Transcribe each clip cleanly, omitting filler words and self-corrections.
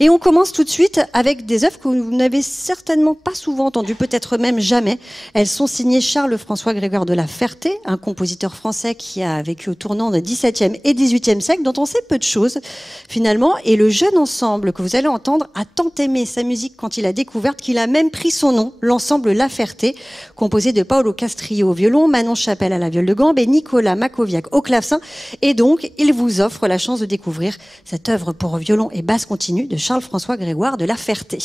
Et on commence tout de suite avec des œuvres que vous n'avez certainement pas souvent entendues, peut-être même jamais. Elles sont signées Charles-François Grégoire de La Ferté, un compositeur français qui a vécu au tournant du XVIIe et XVIIIe siècle, dont on sait peu de choses finalement. Et le jeune ensemble que vous allez entendre a tant aimé sa musique quand il a découvert qu'il a même pris son nom, l'ensemble La Ferté, composé de Paolo Castrillo au violon, Manon Chapelle à la viole de gambe et Nicolas Makoviak au clavecin. Et donc, il vous offre la chance de découvrir cette œuvre pour violon et basse continue de Charles-François Grégoire de La Ferté.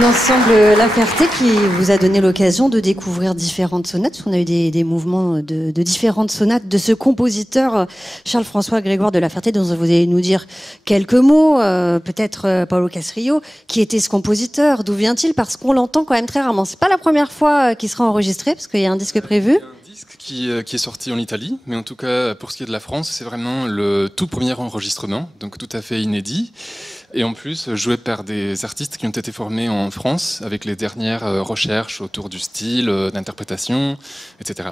L'ensemble La Ferté qui vous a donné l'occasion de découvrir différentes sonates. On a eu des mouvements de différentes sonates de ce compositeur Charles-François Grégoire de La Ferté, dont vous allez nous dire quelques mots. Peut-être Paulo Casrillo, qui était ce compositeur, d'où vient-il? Parce qu'on l'entend quand même très rarement. C'est pas la première fois qu'il sera enregistré, parce qu'il y a un disque prévu. Qui est sorti en Italie, mais en tout cas pour ce qui est de la France, c'est vraiment le tout premier enregistrement, donc tout à fait inédit, et en plus joué par des artistes qui ont été formés en France avec les dernières recherches autour du style, d'interprétation, etc.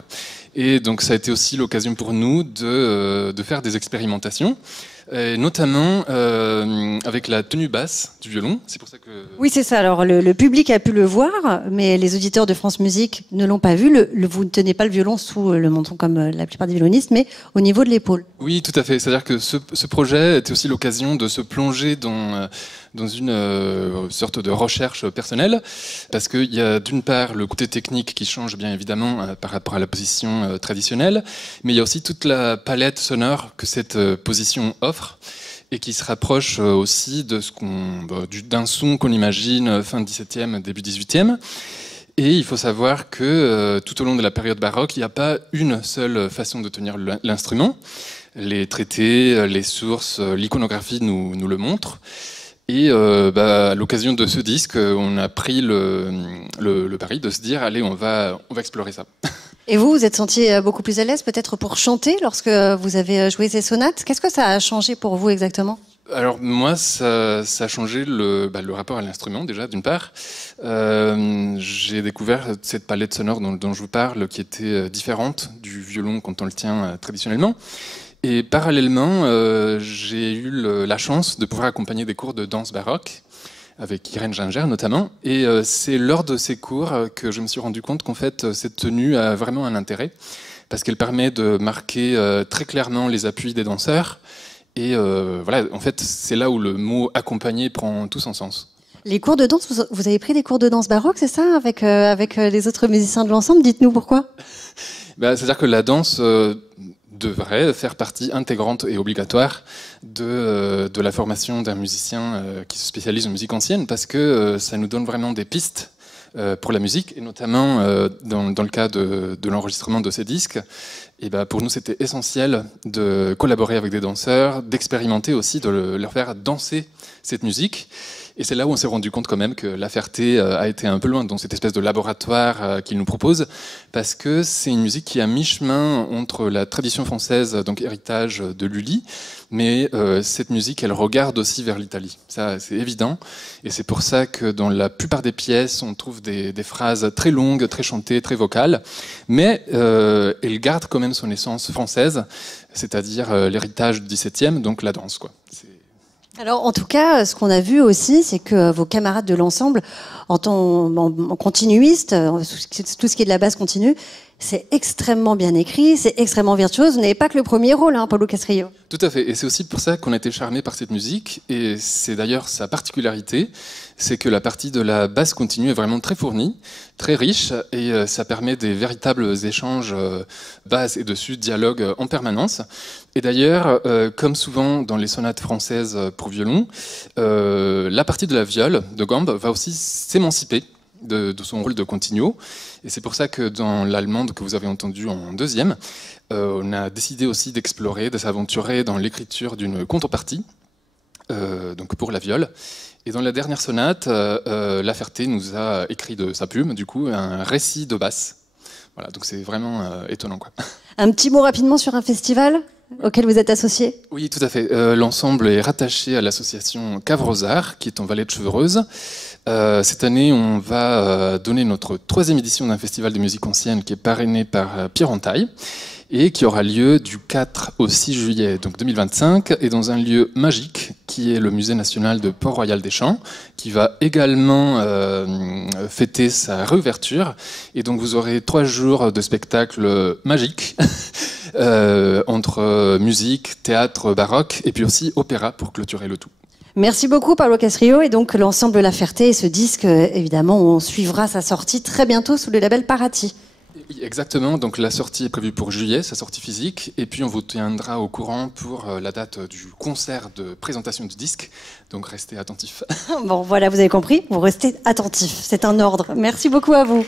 Et donc ça a été aussi l'occasion pour nous de faire des expérimentations, et notamment avec la tenue basse du violon. C'est pour ça que... Oui, c'est ça. Alors, le public a pu le voir, mais les auditeurs de France Musique ne l'ont pas vu. Vous ne tenez pas le violon sous le menton comme la plupart des violonistes, mais au niveau de l'épaule. Oui, tout à fait. C'est-à-dire que ce projet était aussi l'occasion de se plonger dans une sorte de recherche personnelle, parce qu'il y a d'une part le côté technique qui change bien évidemment par rapport à la position traditionnelle, mais il y a aussi toute la palette sonore que cette position offre, et qui se rapproche aussi de d'un son qu'on imagine fin 17e, début 18e. Et il faut savoir que tout au long de la période baroque, il n'y a pas une seule façon de tenir l'instrument. Les traités, les sources, l'iconographie nous le montrent. Et à l'occasion de ce disque, on a pris le pari de se dire, allez, on va explorer ça. Et vous êtes senti beaucoup plus à l'aise peut-être pour chanter lorsque vous avez joué ces sonates? Qu'est-ce que ça a changé pour vous exactement? Alors moi, ça a changé le rapport à l'instrument déjà, d'une part. J'ai découvert cette palette sonore dont je vous parle, qui était différente du violon quand on le tient traditionnellement. Et parallèlement, j'ai eu la chance de pouvoir accompagner des cours de danse baroque, avec Irène Ginger notamment. Et c'est lors de ces cours que je me suis rendu compte qu'en fait, cette tenue a vraiment un intérêt, parce qu'elle permet de marquer très clairement les appuis des danseurs. Et voilà, en fait, c'est là où le mot « accompagner » prend tout son sens. Les cours de danse, vous avez pris des cours de danse baroque, c'est ça, avec les autres musiciens de l'ensemble? Dites-nous pourquoi. C'est-à-dire que la danse devrait faire partie intégrante et obligatoire de la formation d'un musicien qui se spécialise en musique ancienne, parce que ça nous donne vraiment des pistes pour la musique, et notamment dans le cas de l'enregistrement de ces disques. Et pour nous, c'était essentiel de collaborer avec des danseurs, d'expérimenter aussi, de leur faire danser cette musique. Et c'est là où on s'est rendu compte quand même que La Ferté a été un peu loin dans cette espèce de laboratoire qu'il nous propose, parce que c'est une musique qui est à mi-chemin entre la tradition française, donc héritage de Lully, mais cette musique, elle regarde aussi vers l'Italie. Ça, c'est évident. Et c'est pour ça que dans la plupart des pièces, on trouve des phrases très longues, très chantées, très vocales, mais elle garde quand même son essence française, c'est-à-dire l'héritage du XVIIe, donc la danse, quoi. Alors, en tout cas, ce qu'on a vu aussi, c'est que vos camarades de l'ensemble, en continuiste, tout ce qui est de la basse continue, c'est extrêmement bien écrit, c'est extrêmement virtuose. Vous n'avez pas que le premier rôle, hein, Paulo Casrillo. Tout à fait, et c'est aussi pour ça qu'on a été charmé par cette musique, et c'est d'ailleurs sa particularité, c'est que la partie de la basse continue est vraiment très fournie, très riche, et ça permet des véritables échanges basse et dessus, dialogue en permanence. Et d'ailleurs, comme souvent dans les sonates françaises pour violon, la partie de la viole de gambe va aussi s'émanciper de son rôle de continuo. Et c'est pour ça que dans l'allemande que vous avez entendue en deuxième, on a décidé aussi d'explorer, de s'aventurer dans l'écriture d'une contrepartie, donc pour la viole. Et dans la dernière sonate, La Ferté nous a écrit de sa plume, du coup, un récit de basse. Voilà, donc c'est vraiment étonnant, quoi. Un petit mot rapidement sur un festival auquel vous êtes associé? Oui, tout à fait. L'ensemble est rattaché à l'association Cavrosard, qui est en Vallée de Chevreuse. Cette année, on va donner notre 3e édition d'un festival de musique ancienne qui est parrainé par Pierre Entaille et qui aura lieu du 4 au 6 juillet donc 2025, et dans un lieu magique qui est le Musée national de Port-Royal des Champs, qui va également fêter sa réouverture. Et donc vous aurez 3 jours de spectacles magiques entre musique, théâtre baroque et puis aussi opéra pour clôturer le tout. Merci beaucoup Paulo Casrillo, et donc l'ensemble La Ferté et ce disque, évidemment, on suivra sa sortie très bientôt sous le label Parati. Oui, exactement, donc la sortie est prévue pour juillet, sa sortie physique, et puis on vous tiendra au courant pour la date du concert de présentation du disque, donc restez attentifs. Bon, voilà, vous avez compris, vous restez attentifs, c'est un ordre. Merci beaucoup à vous.